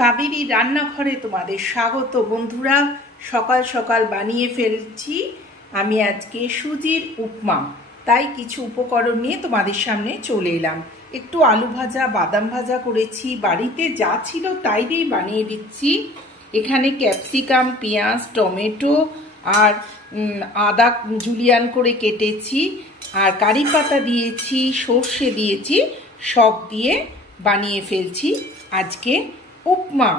কাবেরী রান্নাঘরে তোমাদের স্বাগত বন্ধুরা। সকাল সকাল বানিয়ে ফেলছি আমি আজকে সুজির উপমা। তাই কিছু উপকরণ নিয়ে তোমাদের সামনে চলে এলাম। একটু আলু ভাজা, বাদাম ভাজা করেছি, বাড়িতে যা ছিল তাই দিয়ে বানিয়ে দিচ্ছি। এখানে ক্যাপসিকাম, পেঁয়াজ, টমেটো আর আদা জুলিয়ান করে কেটেছি, আর কারি পাতা দিয়েছি, সর্ষে দিয়েছি, সব দিয়ে বানিয়ে ফেলছি আজকে উপমা।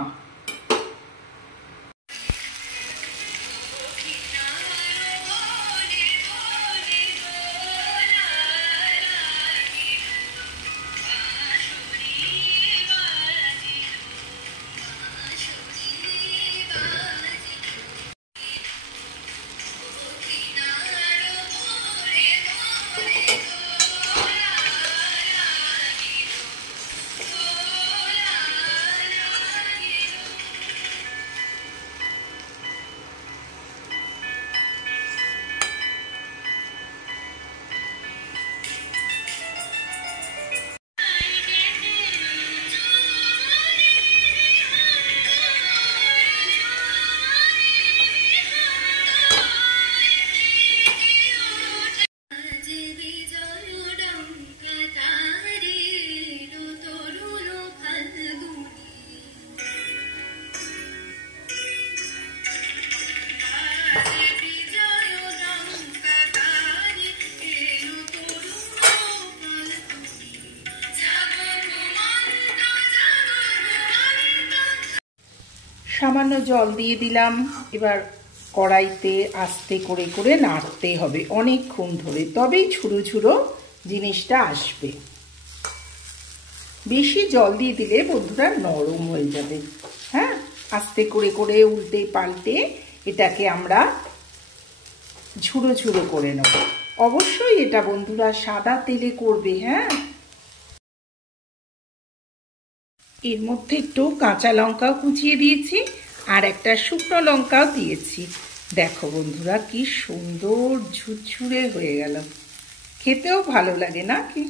সামান্য জল দিয়ে দিলাম। এবার কড়াইতে আস্তে করে করে নাড়তে হবে অনেকক্ষণ ধরে, তবেই ঝুড়ো ঝুড়ো জিনিসটা আসবে। বেশি জল দিয়ে দিলে বন্ধুরা নরম হয়ে যাবে। হ্যাঁ, আস্তে করে করে উল্টে পাল্টে এটাকে আমরা ঝুড়ো ঝুড়ো করে নেব। অবশ্যই এটা বন্ধুরা সাদা তেলে করবে। হ্যাঁ, এর মধ্যে একটু কাঁচা লঙ্কাও কুচিয়ে দিয়েছি আর একটা শুকনো লঙ্কাও দিয়েছি। দেখো বন্ধুরা কি সুন্দর ঝুরঝুরে হয়ে গেল, খেতেও ভালো লাগে না কি?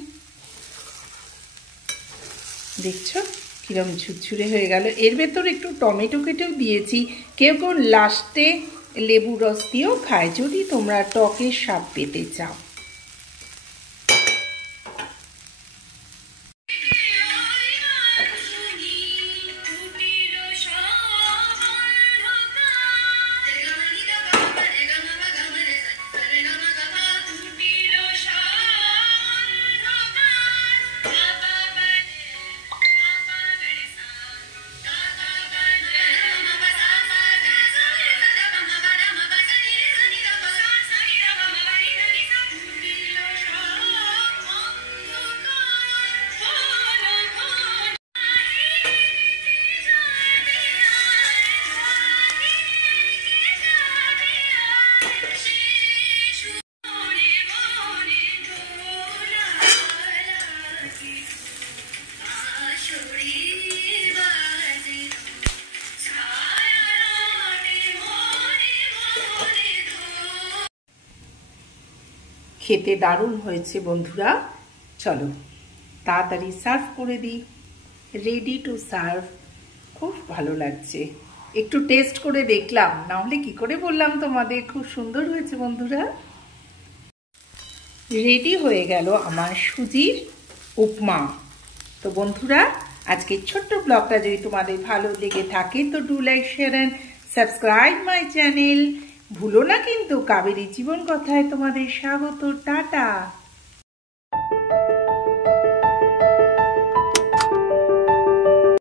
দেখছো কিরম ঝুরঝুরে হয়ে গেল। এর ভেতর একটু টমেটো কেটেও দিয়েছি। কেউ কেউ লাস্টে লেবু রস দিয়েও খায়, যদি তোমরা টকের স্বাদ পেতে চাও। খেতে দারুণ হয়েছে বন্ধুরা। চলো তাড়াতাড়ি সার্ভ করে দিই। Ready to serve. খুব ভালো লাগছে। একটু টেস্ট করে দেখলাম, না হলে কি করে বললাম তোমাদের। খুব সুন্দর হয়েছে বন্ধুরা। রেডি হয়ে গেল আমার সুজির উপমা। তো বন্ধুরা আজকে ছোট্ট ব্লগটা যদি তোমাদের ভালো লেগে থাকে তো do like, share and subscribe my channel. ভুলো না কিন্তু। কাবেরী জীবন কথায় তোমাদের স্বাগত। টাটা।